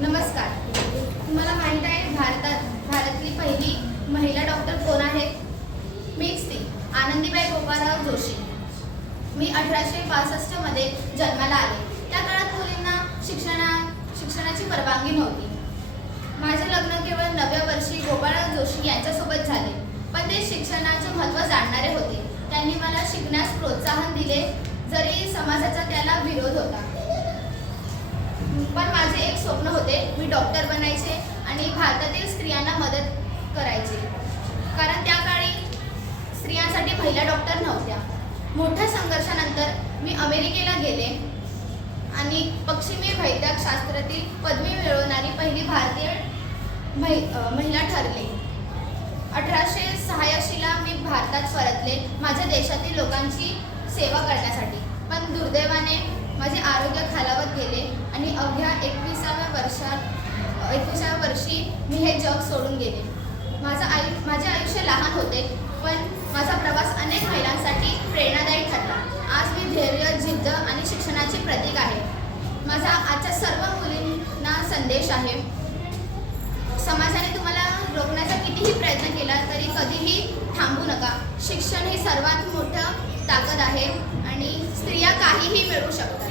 नमस्कार. तुम्हाला माहीत आहे भारतात भारतातली पहिली महिला डॉक्टर कोण आहे मीच ती आनंदीबाई गोपाळराव जोशी. मी अठराशे पासष्टमध्ये जन्माला आले. त्या काळात मुलींना शिक्षणा शिक्षणाची परवानगी नव्हती. माझे लग्न केवळ नव्या वर्षी गोपाळराव जोशी यांच्यासोबत झाले पण ते शिक्षणाचे महत्त्व जाणणारे होते. त्यांनी मला शिकण्यास प्रोत्साहन दिले जरी समाजाचा त्याला विरोध होता. पण माझे एक स्वप्न डॉक्टर बनायचे आणि भारतातील स्त्रियांना मदत करायचे. कारण त्या काळी स्त्रियांसाठी महिला डॉक्टर नव्हत्या. मोठ्या संघर्षानंतर मी अमेरिकेला गेले आणि पश्चिमी वैद्यकशास्त्रातील पदवी मिळवणारी पहिली भारतीय महिला ठरले. अठराशे सहाऐंशीला मी भारतात परतले माझ्या देशातील लोकांची सेवा करण्यासाठी. पण दुर्दैवाने माझे आरोग्य खालावत गेले आणि अवघ्या एकवीस एकविसाव्या वर्षी मी हे जग सोडून गेले. माझं आयु माझे आयुष्य लहान होते पण माझा प्रवास अनेक महिलांसाठी प्रेरणादायी ठरला. आज मी धैर्य जिद्द आणि शिक्षणाचे प्रतीक आहे. माझा आजच्या सर्व मुलींना संदेश आहे. समाजाने तुम्हाला रोखण्याचा कितीही प्रयत्न केला तरी कधीही थांबू नका. शिक्षण ही सर्वात मोठं ताकद आहे आणि स्त्रिया काहीही मिळवू शकतात.